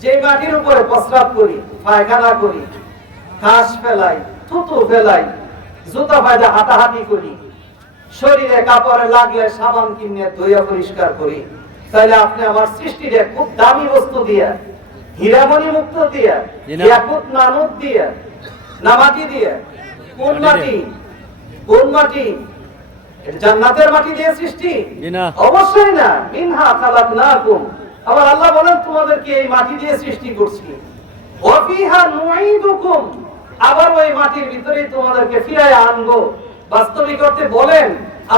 যে মাটির উপরে প্রস্রাব করি পায়খানা করি ঘাস ফেলাই থুতু ফেলাই জুতা পায়দা হাঁটাহাঁটি করি শরীরে কাপড়ে লাগলে সাবান কিনে ধুইয়া পরিষ্কার করি তাহলে আপনি আমার সৃষ্টিরে খুব দামি বস্তু দিয়ে হীরামণি মুক্ত দিয়ে ইয়াকুত নানুত দিয়ে না মাটি দিয়ে কোন মাটি কোন মাটি? জান্নাতের মাটি দিয়ে সৃষ্টি। অবশ্যই না। মিনহা খালাকনাকুম। আবার আল্লাহ বলেন, তোমাদেরকে এই মাটি দিয়ে সৃষ্টি করছি। ওয়াফিহা নুঈদুকুম। আবার ওই মাটির ভিতরেই তোমাদেরকে ফিরায় আনব। বাস্তবিক অর্থে বলেন,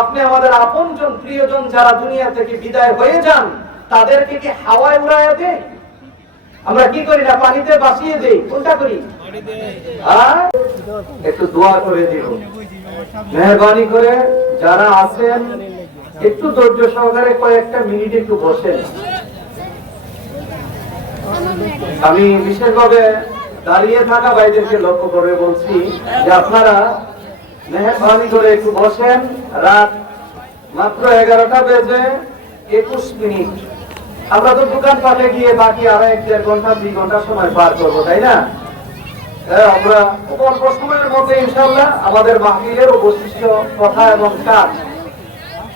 আপনি আমাদের আপনজন, প্রিয়জন যারা দুনিয়া থেকে বিদায় হয়ে যান, তাদেরকে কি হাওয়ায় উড়াইয়া দেয় আমরা কি করি না, পানিতে বাসিয়ে দেই? কোনটা করি? একটু দোয়া করে দিব মেহরবানি করে যারা আছেন, একটু ধৈর্য সহকারে কয়েকটা মিনিট একটু বসেন। আমি বিশেষভাবে দাঁড়িয়ে থাকা ভাইদেরকে লক্ষ্য করে বলছি যে আপনারা মেহরবানি করে একটু বসেন। রাত মাত্র এগারোটা বেজে একুশ মিনিট। আমরা তো দোকান পাটে গিয়ে বাকি আড়াই এক দেড় ঘণ্টা দুই ঘণ্টা সময় পার করব তাই না? হ্যাঁ, আমরা অল্প সময়ের মধ্যে ইনশাল্লাহ আমাদের মাহফিলের অবশিষ্ট কথা এবং কাজ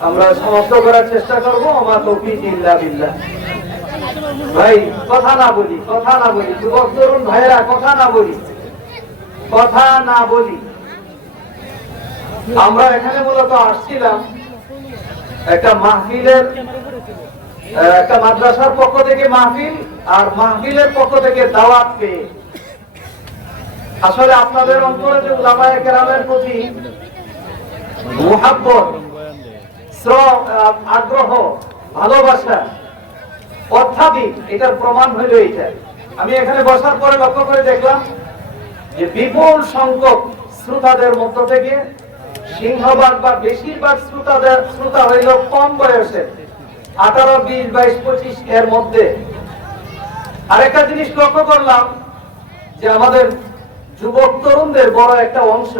আমরা সমাপ্ত করার চেষ্টা করব। আমার তৌফিক ইল্লা বিল্লাহ। ভাই, কথা না বলি, কথা না বলি। যুবক, তরুণ ভাইয়েরা, কথা না বলি। কথা না বলি। আমরা এখানে মূলত আসছিলাম একটা মাহফিলের একটা মাদ্রাসার পক্ষ থেকে মাহফিল, আর মাহফিলের পক্ষ থেকে দাওয়াত পেয়ে। আসলে আপনাদের অন্তরে যে উলামায়ে কেরামের প্রতি মোহাব্বত আগ্রহ, ভালোবাসা অত্যাধিক এটার প্রমাণ হইল এটা আমি এখানে বসার পরে লক্ষ্য করে দেখলাম যে বিপুল সংখ্যক শ্রোতাদের মধ্য থেকে সিংহভাগ বা বেশিরভাগ শ্রোতাদের শ্রোতা হইল কম বয়সে আঠারো, বিশ, বাইশ, পঁচিশ এর মধ্যে। আরেকটা জিনিস লক্ষ্য করলাম যে আমাদের যুবক তরুণদের বড় একটা অংশ,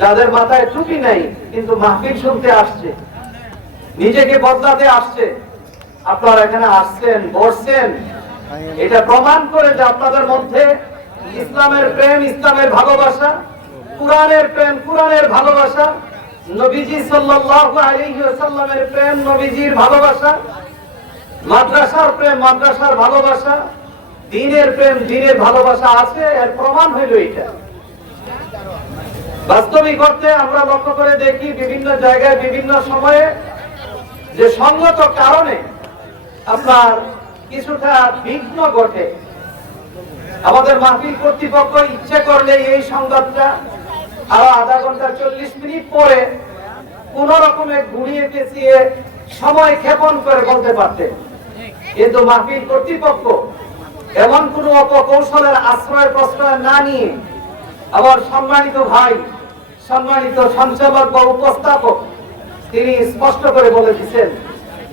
যাদের মাথায় টুপি নাই, কিন্তু মাহফিল শুনতে আসছে, নিজেকে বদলাতে আসছে। আপনারা এখানে আসছেন, বসছেন। এটা প্রমাণ করে যে আপনাদের মধ্যে ইসলামের প্রেম, ইসলামের ভালোবাসা, কোরআনের প্রেম, কোরআনের ভালোবাসা, নবীজি সাল্লাল্লাহু আলাইহি ওয়াসাল্লামের প্রেম, নবীজির ভালোবাসা, মাদ্রাসার প্রেম, মাদ্রাসার ভালোবাসা, দিনের প্রেম, দিনের ভালোবাসা আছে, এর প্রমাণ হইল এটা বাস্তবিক অর্থে আমরা লক্ষ্য করে দেখি বিভিন্ন জায়গায়, বিভিন্ন সময়ে যে সঙ্গত কারণে আপনার কিছুটা বিঘ্ন ঘটে। আমাদের মাহফিল কর্তৃপক্ষ ইচ্ছে করলে এই সংবাদটা আরও আধা ঘণ্টা চল্লিশ মিনিট পরে কোন রকমে ঘুরিয়ে পেঁচিয়ে সময় ক্ষেপণ করে বলতে পারতেন কিন্তু মাহফিল কর্তৃপক্ষ এমন কোন অপকৌশলের আশ্রয় প্রশ্রয় না নিয়ে আমার সম্মানিত ভাই, সম্মানিত সঞ্চালক বা উপস্থাপক, তিনি স্পষ্ট করে বলে দিচ্ছেন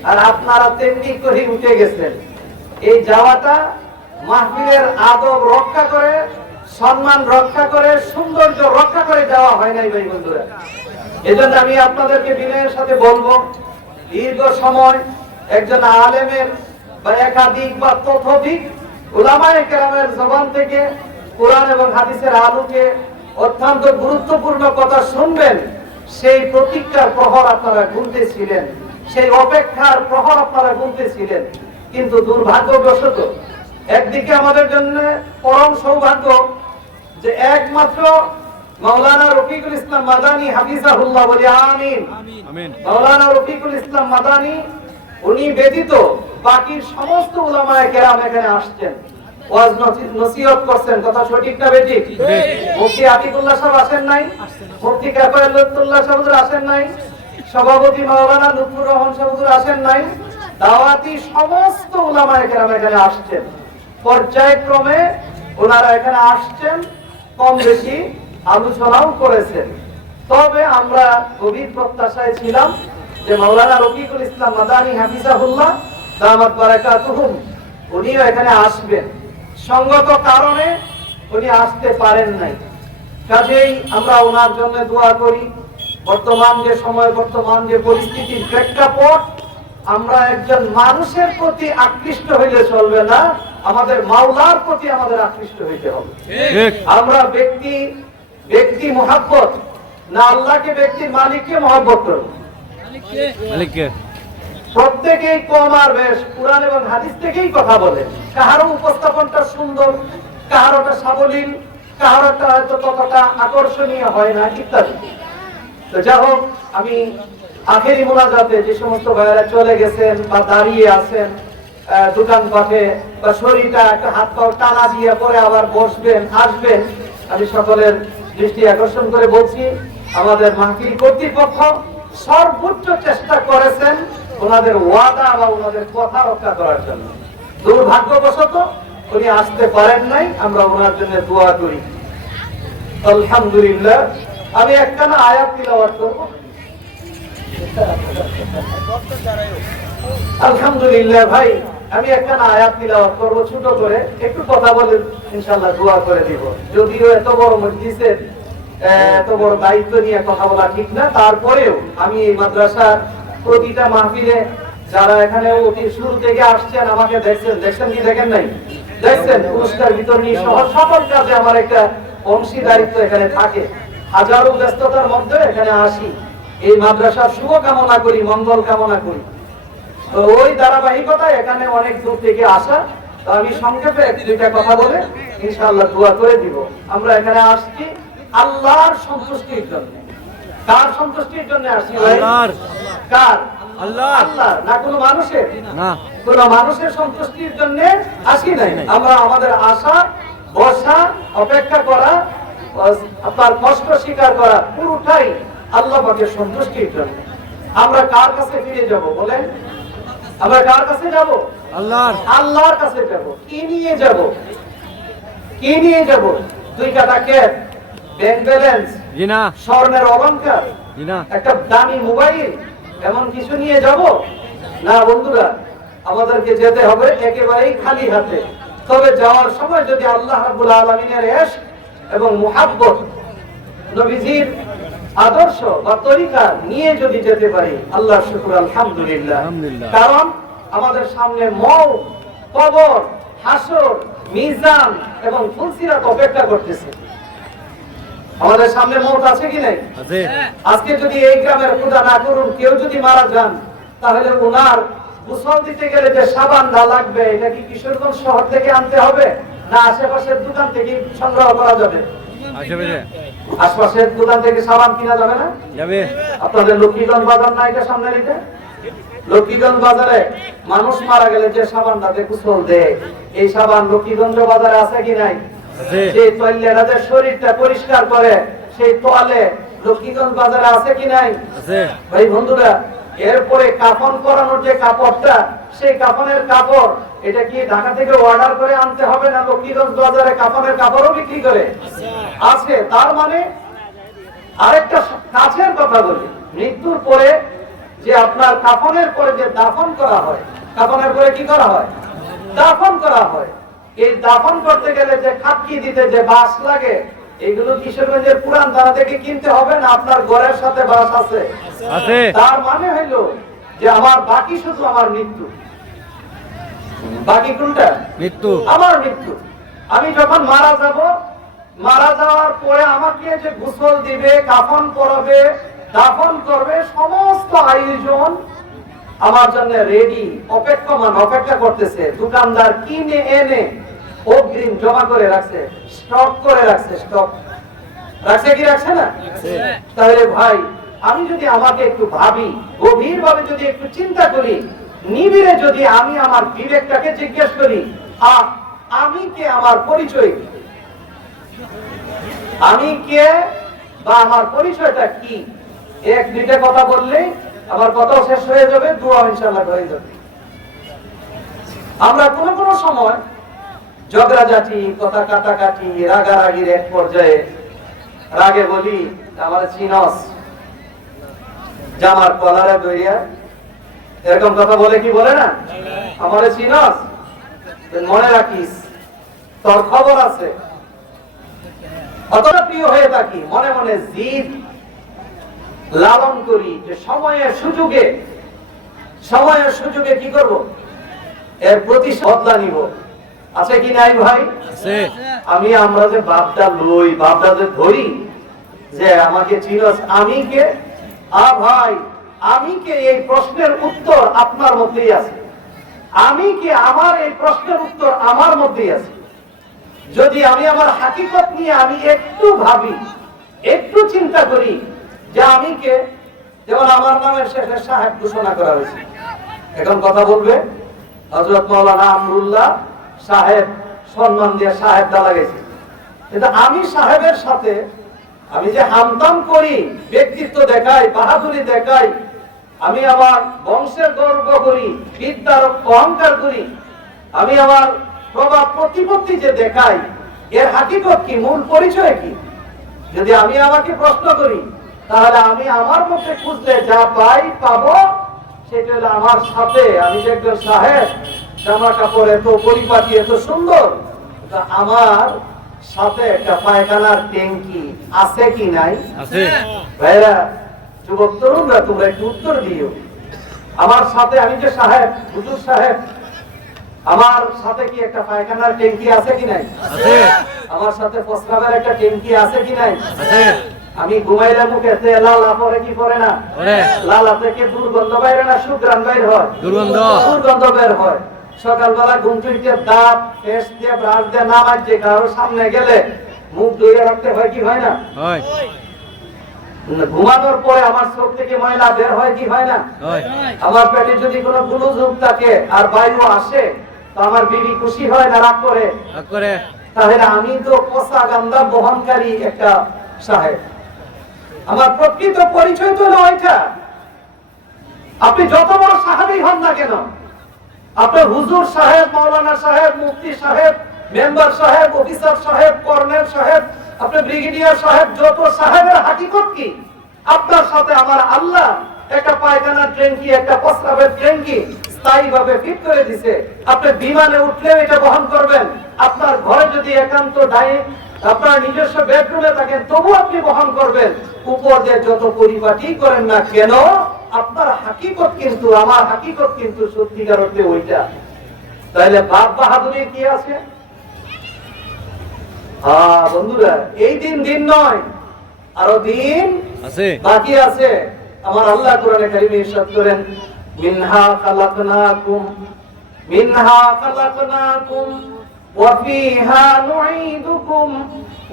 আর আপনারা তেমনি করে উঠে গেছেন। এই যাওয়াটা মাহফিলের আদব রক্ষা করে, সম্মান রক্ষা করে, সৌন্দর্য রক্ষা করে যাওয়া হয় নাই ভাই বন্ধুরা। এজন্য আমি আপনাদেরকে বিনয়ের সাথে বলব, দীর্ঘ সময় একজন আলেমের বা একাধিক বা ততোধিক উলামায়ে কেরামের জবান থেকে কোরআন এবং হাদিসের আলোকে অত্যন্ত গুরুত্বপূর্ণ কথা শুনবেন, সেই প্রতীক্ষার প্রহর আপনারা গুনতেছিলেন সেই অপেক্ষার প্রহর আপনারা গুনতেছিলেন। কিন্তু দুর্ভাগ্যবশত একদিকে আমাদের জন্য পরম সৌভাগ্য যে একমাত্র মাওলানা রফিকুল ইসলাম মাদানী হাফিজাহুল্লাহ বলি আমিন। আমিন। মাওলানা রফিকুল ইসলাম মাদানী উনি ব্যতীত বাকি সমস্ত উলামায়ে কেরাম এখানে আসছেন। ওয়াজ নসিহত করছেন কথা সঠিক না বেঠিক? মুফতি আতিকুল্লাহ সাহেব আসেন নাই। মুফতি কাফায়ুল্লাহ সাহেব আসেন নাই। সভাপতি মাওলানা লুৎফুর রহমান সাহেব আসেন নাই? দাওয়াতি সমস্ত উলামায়ে কেরাম এখানে আসছেন। পর্যায়ক্রমে ওনারা এখানে আসছেন, কম বেশি আলোচনাও করেছেন। তবে আমরা গভীর প্রত্যাশায় ছিলাম যে মাওলানা রফিকুল ইসলাম মাদানী হাফিজাহুল্লাহ, দামাত বারাকাতুহুম, উনিও এখানে আসবেন। সঙ্গত কারণে উনি আসতে পারেন নাই। কাজেই আমরা ওনার জন্য দোয়া করি। বর্তমান যে সময় বর্তমান যে পরিস্থিতির প্রেক্ষাপট আমরা একজন মানুষের প্রতি আকৃষ্ট হইলে চলবে না আমাদের মাওলার প্রতি আমাদের আকৃষ্ট হইতে হবে। আমরা ব্যক্তি ব্যক্তি মহাব্বত না আল্লাহকে ব্যক্তির মালিককে মহাব্বত করব প্রত্যেকেই কম আর বেশ কোরআন এবং হাদিস থেকেই কথা বলে। কাহারও উপস্থাপনটা সুন্দর কাহারোটা সাবলীল কাহারোটা হয়তো ততটা আকর্ষণীয় হয় না ইত্যাদি। তো যাই হোক, আমি আখেরি মোনাজাতে যে সমস্ত ভাইয়েরা চলে গেছেন বা দাঁড়িয়ে আছেন দোকানপাটে বা শরীরটা একটা হাত পাও টানা দিয়ে পরে আবার বসবেন, আসবেন, আমি সকলের দৃষ্টি আকর্ষণ করে বলছি, আমাদের মাহফিল কর্তৃপক্ষ সর্বোচ্চ চেষ্টা করেছেন ওনাদের ওয়াদা বা ওনাদের কথা রক্ষা করার জন্য। দুর্ভাগ্যবশত উনি আসতে পারেন নাই, আমরা ওনার জন্য দোয়া করি। আলহামদুলিল্লাহ আমি একটা না আয়াত করব। আলহামদুলিল্লাহ ভাই, আমি একটা না আয়াত তিলাওয়াত করব ছোট করে। একটু কথা বলে, ইনশাআল্লাহ দোয়া করে দিব। যদিও এত বড় মসজিদের এত বড় দায়িত্ব নিয়ে কথা বলা ঠিক না, তারপরেও আমি এই মাদ্রাসার প্রতিটা মাহফিলে যারা এখানে অতি শুরু থেকে আসছেন, আমাকে দেখছেন দেখছেন কি দেখেন নাই? দেখছেন, পুরস্কার বিতরণী সহ সকল কাজে আমার একটা অংশীদারিত্ব এখানে থাকে। হাজারো ব্যস্ততার মধ্যে এখানে আসি। এই মাদ্রাসার শুভ কামনা করি মঙ্গল কামনা করি। তো ওই ধারাবাহিকতায় এখানে অনেক দূর থেকে আসা তো আমি সংক্ষেপে এক দুইটা কথা বলে ইনশাআল্লাহ দোয়া করে দিব। আমরা এখানে আসছি আল্লাহর সন্তুষ্টির জন্য। কার সন্তুষ্টির জন্য আসছি আল্লাহর। কার। আল্লাহ না কোনো মানুষের? না। কোন মানুষের সন্তুষ্টির জন্য আসি নাই। আমরা আমাদের আশা বসা অপেক্ষা করা আপনার কষ্ট স্বীকার করা পুরোটাই আল্লাহ পাকের সন্তুষ্টির জন্য। আমরা কার কাছে ফিরে যাব বলেন? আমরা কার কাছে যাব? আল্লাহর। আল্লাহর কাছে যাব। কি নিয়ে যাব? কি নিয়ে যাব? দুই কাটা ক্যাপ ব্যাংক ব্যালেন্স জি না স্বর্ণের অলংকার জি না একটা দামি মোবাইল এমন কিছু নিয়ে যাব? না বন্ধুরা আমাদেরকে যেতে হবে একেবারেই খালি হাতে। তবে যাওয়ার সময় যদি আল্লাহ রাব্বুল আলামিনের এশ এবং মুহাব্বত নবীজির আদর্শ বা তরিকা নিয়ে যদি যেতে পারি আল্লাহ শুকুর আলহামদুলিল্লাহ। কারণ আমাদের সামনে মৌ কবর হাসর মিজান এবং ফুলসিরাত অপেক্ষা করতেছে। আমাদের সামনে মৌত আছে কি নাই? আজকে যদি এই গ্রামের পূজা না করুন কেউ যদি মারা যান তাহলে ওনার গোসল দিতে গেলে যে সাবান না লাগবে এটা কি কিশোরগঞ্জ শহর থেকে আনতে হবে? না আশেপাশের দোকান থেকে সংগ্রহ করা যাবে। আশপাশের দোকান থেকে সাবান কিনা যাবে না? যাবে। আপনাদের লক্ষ্মীগঞ্জ বাজার না এটা সামনে দিতে লক্ষ্মীগঞ্জ বাজারে মানুষ মারা গেলে যে সাবানটাতে গোসল দেয় এই সাবান লক্ষ্মীগঞ্জ বাজারে আছে কি নাই? সেই তৈলেরা যে শরীরটা পরিষ্কার করে সেই তোয়ালে লক্ষ্মীগঞ্জ বাজারে আছে কি নাই? ভাই বন্ধুরা এরপরে কাফন করানোর যে কাপড়টা, সেই কাফনের কাপড়, এটা কি ঢাকা থেকে অর্ডার করে আনতে হবে না লক্ষ্মীগঞ্জ বাজারে কাফনের কাপড়ও বিক্রি করে? আছে তার মানে আরেকটা কাছের কথা বলি। মৃত্যুর পরে যে আপনার কাফনের পরে যে দাফন করা হয়, কাফনের পরে কি করা হয়? দাফন করা হয়। এই দাফন করতে গেলে যে খাটকি দিতে যে বাঁশ লাগে এগুলো কিশোরগঞ্জের পুরান থানা থেকে কিনতে হবে না আপনার ঘরের সাথে বাঁশ আছে। আছে। তার মানে হইল যে আমার বাকি শুধু আমার মৃত্যু। বাকি কোনটা? মৃত্যু। আমার মৃত্যু। আমি যখন মারা যাব মারা যাওয়ার পরে আমাকে যে গোসল দিবে কাফন করবে দাফন করবে সমস্ত আয়োজন আমার জন্য রেডি অপেক্ষমান অপেক্ষা করতেছে। দোকানদার কিনে এনে অগ্রিম জমা করে রাখছে স্টক করে রাখছে স্টক। রাখছে কি রাখছে না? তাহলে ভাই আমি যদি আমাকে একটু ভাবি গভীর ভাবে যদি একটু চিন্তা করি নিবিড়ে যদি আমি আমার বিবেকটাকে জিজ্ঞেস করি আ আমি কে আমার পরিচয়? আমি কে বা আমার পরিচয়টা কি? এক দুইটা কথা বললেই আমার কথাও শেষ হয়ে যাবে দোয়া ইনশাল্লাহ হয়ে যাবে। আমরা কোন কোন সময় ঝগড়াঝাটি কথা কাটাকাটি রাগারাগির এক পর্যায়ে। রাগে বলি, আমার চিনস, জামার কলারে দইয়া এরকম কথা বলে কি বলে না? আমার চিনস মনে রাখিস, তোর খবর আছে। অতটা প্রিয় হয়ে থাকি, মনে মনে জিদ লালন করি যে সময়ের সুযোগে সময়ের সুযোগে কি করব? এর প্রতি বদলা নিব। আছে কি নাই ভাই? আছে। আমি আমরা যে বাপটা লই বাপটা যে ধরি যে আমাকে চিনস আমি কে? আ ভাই আমি কে? এই প্রশ্নের উত্তর আপনার মধ্যেই আছে। আমি কে? আমার এই প্রশ্নের উত্তর আমার মধ্যেই আছে। যদি আমি আমার হাকিকত নিয়ে আমি একটু ভাবি একটু চিন্তা করি যে আমি কে যেমন আমার নামের শেষে সাহেব ঘোষণা করা হয়েছে। এখন কথা বলবে হজরত মৌলানা আমরুল্লাহ সাহেব, সম্মান দিয়ে সাহেব দা লাগাইছে কিন্তু আমি সাহেবের সাথে, আমি যে হামতাম করি, ব্যক্তিত্ব দেখাই, বাহাদুরি দেখাই, আমি আমার বংশের গর্ব করি, বিদ্যার অহংকার করি, আমি আমার প্রভাব প্রতিপত্তি যে দেখাই, এর হাকিকত কি, মূল পরিচয় কি? যদি আমি আমাকে প্রশ্ন করি, তাহলে আমি আমার মধ্যে খুঁজলে যা পাই পাবো, সেটা হলো আমার সাথে, আমি যে একজন সাহেব জামা কাপড় এত পরিপাটি এত সুন্দর। আমার সাথে একটা পায়খানার ট্যাঙ্কি আছে কি নাই? ভাইরা যুবক তরুণরা তোমরা একটু উত্তর দিও। আমার সাথে আমি যে সাহেব হুজুর সাহেব আমার সাথে কি একটা পায়খানার ট্যাঙ্কি আছে কি নাই? আমার সাথে প্রস্রাবের একটা ট্যাঙ্কি আছে কি নাই? আমি ঘুমাইলে মুখে লালা পরে কি পরে না? লালা থেকে দুর্গন্ধ বাইরে না সুগ্রাম বাইর হয়। দুর্গন্ধ। দুর্গন্ধ বের হয়। সকালবেলা ঘুম থেকে দাঁত পেস্ট দিয়ে ব্রাশ দিয়ে না মাঝে কারোর সামনে গেলে মুখ ধুয়ে রাখতে হয় কি হয় না? ঘুমানোর পরে আমার চোখ থেকে ময়লা বের হয় কি হয় না? আমার পেটে যদি কোনো গুলুজুক থাকে আর বায়ু আসে তো আমার বিবি খুশি হয় না রাগ করে। তাহলে আমি তো পচা গান্দা বহনকারী একটা সাহেব। আমার প্রকৃত পরিচয় তো হলো ওইটা আপনি যত বড় সাহেবই হন না কেন? আপনার হুজুর সাহেব, মাওলানা সাহেব, মুফতি সাহেব, মেম্বার সাহেব, অফিসার সাহেব, কর্নেল সাহেব, আপনি ব্রিগেডিয়ার সাহেব, যত সাহেবের হাকিকত কি? আপনার সাথে আমার আল্লাহ একটা পায়খানার ট্রেনকি একটা প্রস্রাবের স্থায়ী ভাবে ফিট করে দিছে। আপনি বিমানে উঠলেও এটা বহন করবেন। আপনার ঘরে যদি একান্ত ডাইনিং, আপনার নিজস্ব বেডরুমে থাকেন তবু আপনি বহন করবেন। উপর দিয়ে যত পরিপাটি করেন না কেন আপনার হাকিকত কিন্তু আমার হাকিকত কিন্তু সত্যিকার অর্থে ওইটা। তাইলে বাপ বাহাদুরি কি আছে? হ্যাঁ বন্ধুরা এই দিন দিন নয় আরও দিন আছে। বাকি আছে। আমার আল্লাহ কোরআনে কারিমে ইরশাদ করেন মিনহা খালাকনাকুম মিনহা খালাকনাকুম ওয়া ফিহা নুঈদুকুম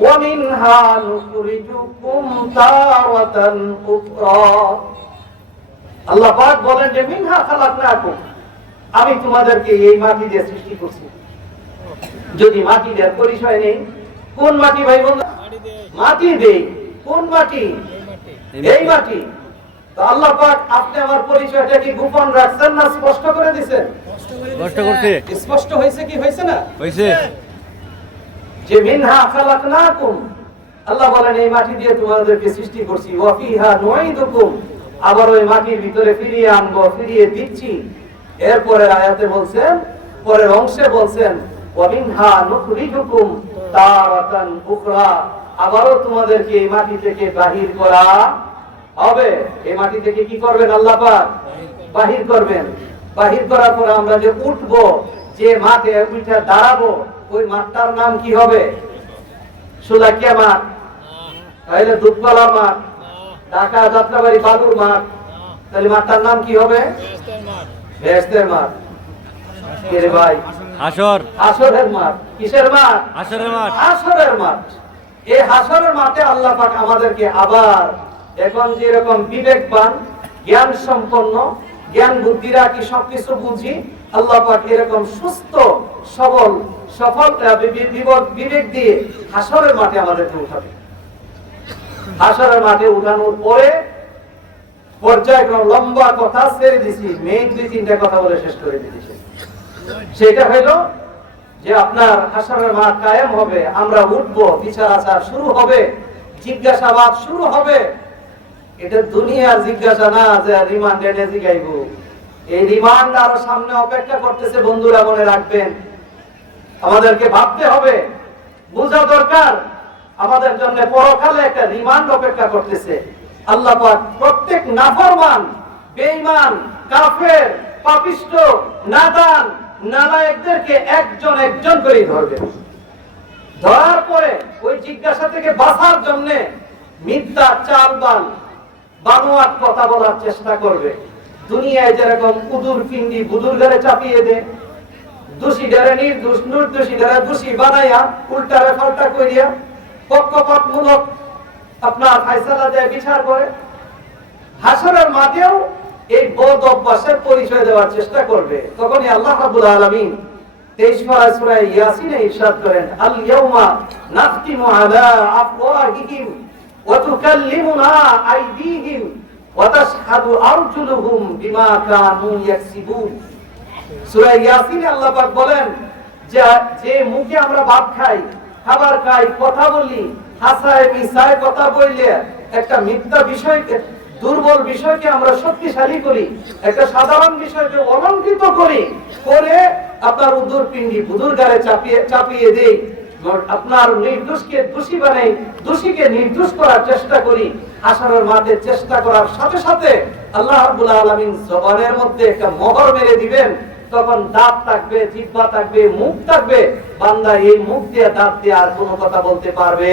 ওয়া মিনহা নুখরিজুকুম তারাতান উখরা। আল্লাহ পাক বলেন যে মিনহা খালাকনাকুম। আমি তোমাদেরকে এই মাটি দিয়ে সৃষ্টি করছি। যদি মাটি দেওয়ার পরিচয় নেই কোন মাটি ভাই বন্ধু? মাটি দেই। কোন মাটি? এই মাটি। তো আল্লাহ পাক আপনি আমার পরিচয়টা কি গোপন রাখছেন না স্পষ্ট করে দিছেন? কষ্ট করছে। স্পষ্ট হয়েছে কি? হয়েছে না? হয়েছে। যে মিনহা খালাকনাকুম। আল্লাহ বলেন এই মাটি দিয়ে তোমাদেরকে সৃষ্টি করছি। ওয়া ফিহা নুঈদুকুম। আবার ওই মাটির ভিতরে ফিরিয়ে আনব, ফিরিয়ে দিচ্ছি। এরপরে আয়াতে বলছেন, পরের অংশে বলছেন তারাতান উখরা। আবারও তোমাদেরকে এই মাটি থেকে বাহির করা হবে। এই মাটি থেকে কি করবেন আল্লাহ পাক? বাহির করবেন। বাহির করার পরে আমরা যে উঠবো, যে মাঠে উঠে দাঁড়াবো, ওই মাঠটার নাম কি হবে? সুলাকিয়া মাঠ তাহলে দুধপালা মাঠ। ঢাকা যাত্রাবাড়ি বালুর মাঠ। তাহলে মাঠটার নাম কি হবে? বেহেস্তের মাঠ। রে ভাই? আসর আসরের মাঠ। কিসের মাঠ? আসরের মাঠ। হাসরের মাঠ। এই হাসরের মাঠে আল্লাহ পাক আমাদেরকে আবার এখন যেরকম বিবেকবান জ্ঞান সম্পন্ন জ্ঞান বুদ্ধিরা কি সবকিছু বুঝি আল্লাহ পাক এরকম সুস্থ সবল সফল বিবেক দিয়ে হাসরের মাঠে আমাদেরকে উঠাবে। হাসরের মাঠে উঠানোর পরে পর্যায়ক্রম লম্বা কথা ছেড়ে দিছি মেইন দুই তিনটা কথা বলে শেষ করে সেটা যে আপনার হাসরের মাঠ কায়েম হবে, আমরা উঠবো, বিচার আচার শুরু হবে, জিজ্ঞাসাবাদ শুরু হবে। এটা দুনিয়ার জিজ্ঞাসা না যে রিমান্ড এনে জিগাইব। এই রিমান্ড আরও সামনে অপেক্ষা করতেছে, বন্ধুরা মনে রাখবেন। আমাদেরকে ভাবতে হবে, বোঝা দরকার আমাদের জন্য পরকালে একটা রিমান্ড অপেক্ষা করতেছে। আল্লাহ প্রত্যেক নাফরমান, বেঈমান, কাফের, পাপিষ্ট, নাদান, নালায়কদেরকে একজন একজন করে ধরবে। ধরার পরে ওই জিজ্ঞাসা থেকে বাঁচার জন্য মিথ্যা চালবান বানোয়াট কথা বলার চেষ্টা করবে। দুনিয়ায় যেরকম উদুর পিন্ডি বুদুর ঘরে চাপিয়ে দে, দোষী ডারে নির্দোষ, নির্দোষী ডারে দোষী বানাইয়া উল্টারে পাল্টা করিয়া পক্ষপাতমূলক আপনার ফাইসালা দেয় বিচার করে, হাসরের মাঠেও এই বদ অভ্যাসের পরিচয় দেওয়ার চেষ্টা করবে। তখনই আল্লাহ রাব্বুল আলামিন 23 পারা সূরা ইয়াসিনে ইরশাদ করেন, আল ইয়াউমা নাখতিমু আলা আফওয়াহিহিম ওয়া তুকাল্লিমুনা আইদিহিম ওয়া তাশহাদু আরজুলুহুম বিমা কানু ইয়াকসিবুন। সূরা ইয়াসিনে আল্লাহ পাক বলেন, যে যে মুখে আমরা ভাত খাই খাবার খাই, কথা বলি, হাসায়, মিশায়, কথা বললে একটা মিথ্যা বিষয়কে, দুর্বল বিষয়কে আমরা শক্তিশালী করি, একটা সাধারণ বিষয়কে অলঙ্কৃত করি, করে আপনার উদুর পিণ্ডি বুদুর গায়ে চাপিয়ে চাপিয়ে দেই। আপনার নির্দোষকে দোষী বানাই, দোষীকে নির্দোষ করার চেষ্টা করি আসানোর মাঝে চেষ্টা করার সাথে সাথে আল্লাহ রাব্বুল আলামিন জবানের মধ্যে একটা মোহর মেরে দিবেন। তখন দাঁত থাকবে, জিহ্বা থাকবে, মুখ থাকবে, বান্দা এই মুখ দিয়ে দাঁত দিয়ে আর কোনো কথা বলতে পারবে